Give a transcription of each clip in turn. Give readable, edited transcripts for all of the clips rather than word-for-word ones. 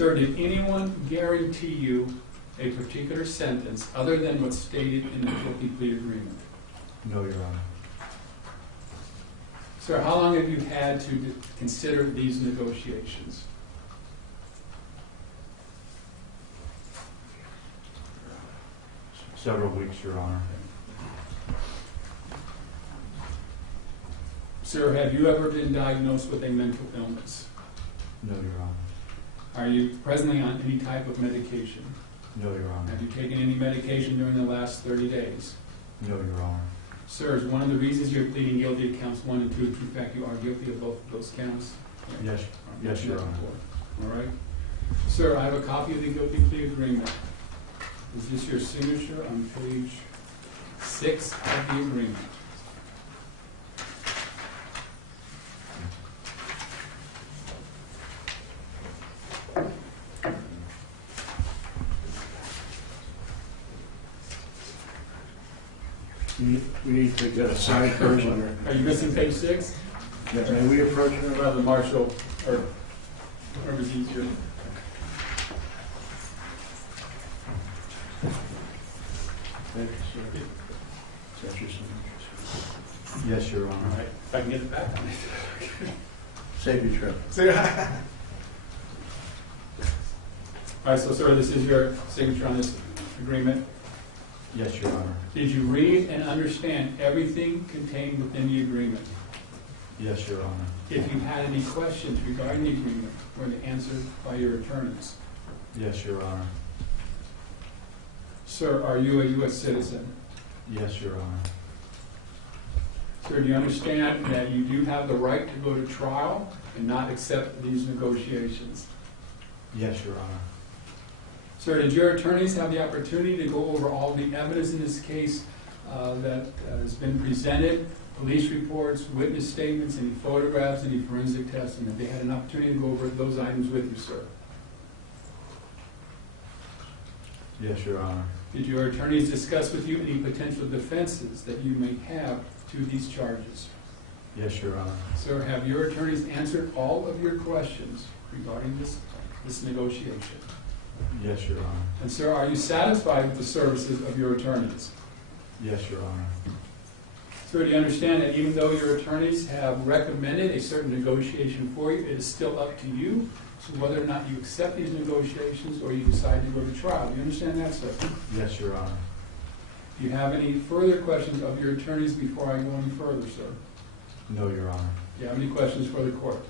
Sir, did anyone guarantee you a particular sentence other than what's stated in the guilty plea agreement? No, Your Honor. Sir, how long have you had to consider these negotiations? Several weeks, Your Honor. Sir, have you ever been diagnosed with a mental illness? No, Your Honor. Are you presently on any type of medication? No, Your Honor. Have you taken any medication during the last 30 days? No, Your Honor. Sir, is one of the reasons you're pleading guilty to counts 1 and 2, in fact you are guilty of both of those counts? Yes, yes, Your Honor. All right. Sir, I have a copy of the guilty plea agreement. Is this your signature on page 6 of the agreement? We need to get a signed version. Are you missing page 6? May we approach it? Well, the marshal, or whoever's easier. Thank you, sir. Is that your signature? Yes, Your All Honor. right, if I can get it back. Save your trip. All right, so sir, this is your signature on this agreement. Yes, Your Honor. Did you read and understand everything contained within the agreement? Yes, Your Honor. If you had any questions regarding the agreement, were they answered by your attorneys? Yes, Your Honor. Sir, are you a U.S. citizen? Yes, Your Honor. Sir, do you understand that you do have the right to go to trial and not accept these negotiations? Yes, Your Honor. Sir, did your attorneys have the opportunity to go over all the evidence in this case that has been presented, police reports, witness statements, any photographs, any forensic testing? Have they had an opportunity to go over those items with you, sir? Yes, Your Honor. Did your attorneys discuss with you any potential defenses that you may have to these charges? Yes, Your Honor. Sir, have your attorneys answered all of your questions regarding this negotiation? Yes, Your Honor. And sir, are you satisfied with the services of your attorneys? Yes, Your Honor. Sir, do you understand that even though your attorneys have recommended a certain negotiation for you, it is still up to you as to whether or not you accept these negotiations or you decide to go to trial? Do you understand that, sir? Yes, Your Honor. Do you have any further questions of your attorneys before I go any further, sir? No, Your Honor. Do you have any questions for the court?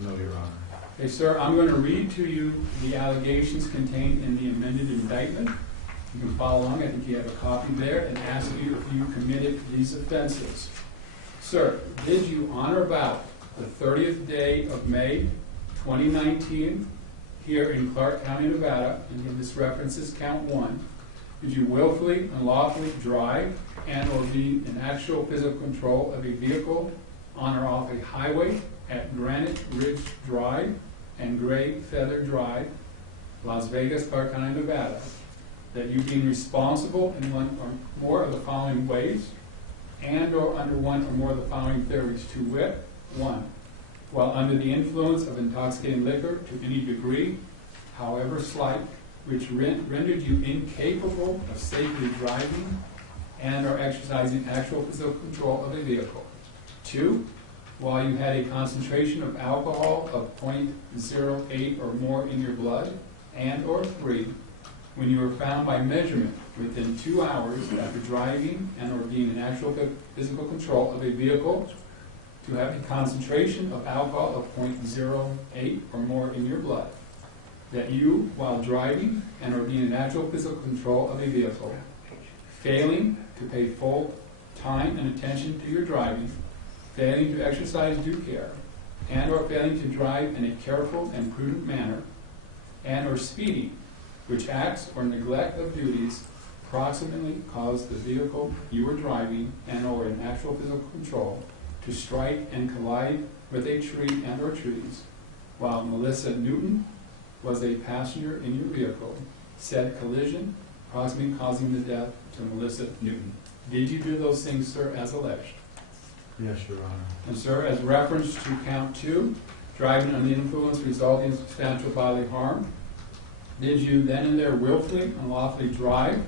No, Your Honor. Okay, sir, I'm going to read to you the allegations contained in the amended indictment. You can follow along. I think you have a copy there, and ask you if you committed these offenses. Sir, did you on or about the 30th day of May 2019 here in Clark County, Nevada, and again, this references count 1, did you willfully, unlawfully drive and or be in actual physical control of a vehicle on or off a highway at Granite Ridge Drive and Gray Feather Drive, Las Vegas, Clark County, Nevada, that you being responsible in one or more of the following ways and or under one or more of the following theories, to wit, 1, while under the influence of intoxicating liquor to any degree, however slight, which rendered you incapable of safely driving and or exercising actual physical control of a vehicle. 2, while you had a concentration of alcohol of 0.08 or more in your blood, and or 3, when you were found by measurement within 2 hours after driving and or being in actual physical control of a vehicle to have a concentration of alcohol of 0.08 or more in your blood, that you, while driving and or being in actual physical control of a vehicle, failing to pay full time and attention to your driving, failing to exercise due care, and or failing to drive in a careful and prudent manner, and or speeding, which acts or neglect of duties proximately caused the vehicle you were driving and or in actual physical control to strike and collide with a tree and or trees, while Melissa Newton was a passenger in your vehicle, said collision proximately causing the death to Melissa Newton. Did you do those things, sir, as alleged? Yes, Your Honor. And sir, as reference to count 2, driving under the influence resulting in substantial bodily harm? Did you then and there willfully, unlawfully drive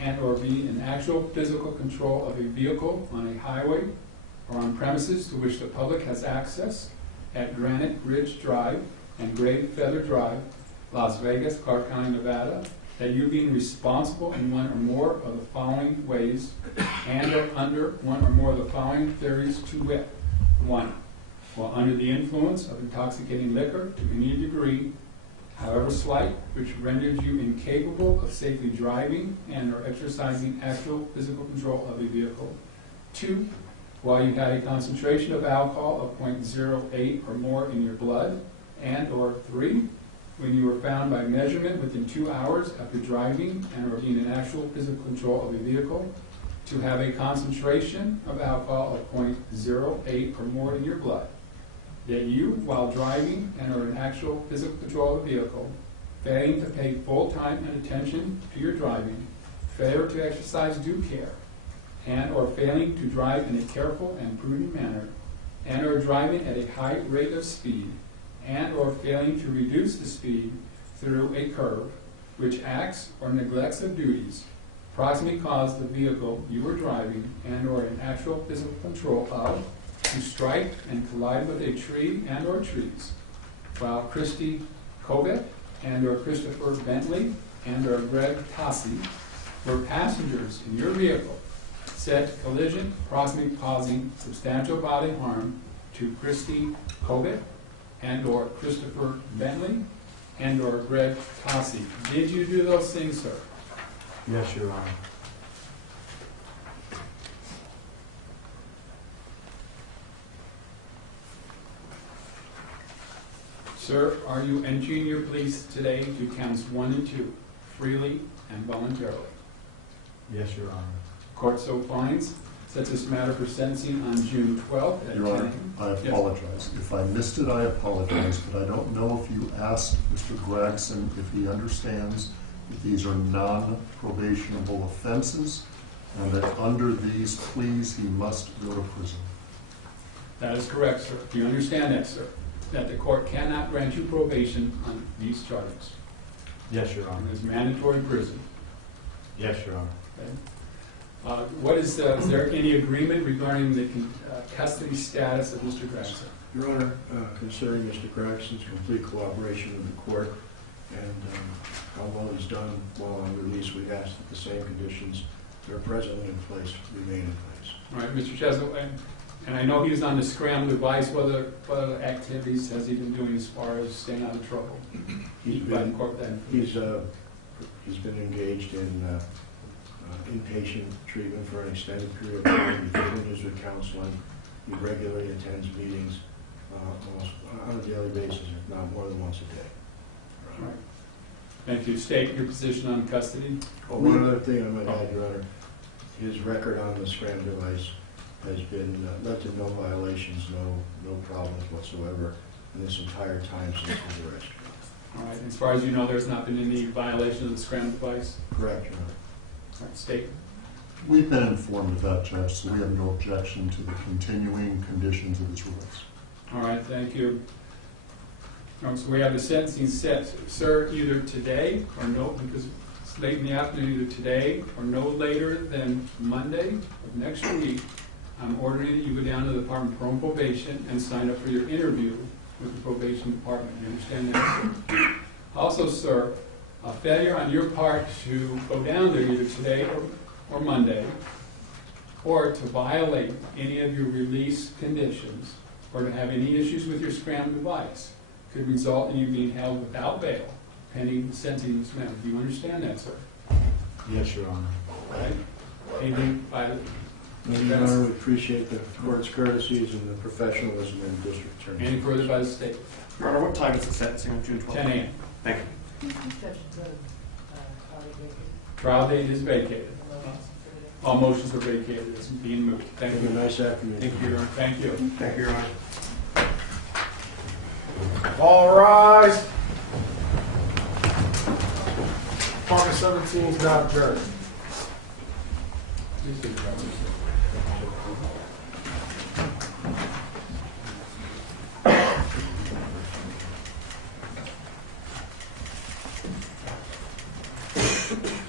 and/or be in actual physical control of a vehicle on a highway or on premises to which the public has access at Granite Ridge Drive and Great Feather Drive, Las Vegas, Clark County, Nevada, that you being responsible in one or more of the following ways and or under one or more of the following theories to wit? 1. While under the influence of intoxicating liquor to any degree, however slight, which rendered you incapable of safely driving and or exercising actual physical control of a vehicle. 2. While you had a concentration of alcohol of 0.08 or more in your blood, and or 3. When you were found by measurement within 2 hours after driving and or being in actual physical control of a vehicle to have a concentration of alcohol of 0.08 or more in your blood, that you, while driving and or in actual physical control of a vehicle, failing to pay full time and attention to your driving, failure to exercise due care, and or failing to drive in a careful and prudent manner, and or driving at a high rate of speed, and or failing to reduce the speed through a curve, which acts or neglects of duties, proximately caused the vehicle you were driving and or in actual physical control of to strike and collide with a tree and or trees, while Christy Covet and or Christopher Bentley and or Greg Tossi were passengers in your vehicle, said collision approximately causing substantial bodily harm to Christy Covet and or Christopher Bentley and or Greg Tossi. Did you do those things, sir? Yes, Your Honor. Sir, are you entering your pleas today to counts 1 and 2, freely and voluntarily? Yes, Your Honor. Court so finds, sets this matter for sentencing on June 12th at 10 Your Honor, a.m. I Yes. apologize. If I missed it, I apologize, but I don't know if you asked Mr. Gregson if he understands that these are non-probationable offenses and that under these pleas he must go to prison. That is correct, sir. Do you understand that, sir? That the court cannot grant you probation on these charges. Yes, Your Honor. It is mandatory prison. Yes, Your Honor. Okay? Is there any agreement regarding the custody status of Mr. Gregson? Your Honor, considering Mr. Gregson's complete cooperation with the court and how well he's done while on release, we ask that the same conditions that are presently in place remain in place. All right, Mr. Chesel, and I know he was on the scram device. What other activities has he been doing as far as staying out of trouble? He's been engaged in inpatient treatment for an extended period of time. He continues with counseling. He regularly attends meetings almost on a daily basis, if not more than once a day. All right. Thank you. State your position on custody. One other thing I might add, Your Honor, his record on the scram device has been led to no violations, no problems whatsoever in this entire time since his arrest. All right. As far as you know, there's not been any violation of the scram device. Correct, Your Honor. All right. State. We've been informed of that, Judge, so we have no objection to the continuing conditions of his release. All right. Thank you. So we have the sentencing set, sir, either today or no, because it's late in the afternoon, either today or no later than Monday of next week. I'm ordering that you go down to the Department of Parole and Probation and sign up for your interview with the probation department. You understand that, sir? Also, sir, a failure on your part to go down there either today or Monday, or to violate any of your release conditions, or to have any issues with your scram device, could result in you being held without bail pending the sentencing of this matter. Do you understand that, sir? Yes, Your Honor. Right? Anything by Your Honor, we appreciate the court's courtesies and the professionalism in the district attorney. any further by the state? Your Honor, what time is the sentencing on June 12th? 10 a.m. Thank you. Trial date is vacated. All motions are vacated. It's being moved. Thank Have a you. nice afternoon. Thank you, Your Honor. Thank you. Thank you, Your Honor. All rise. Department 17 is now adjourned. Please take your Thank you.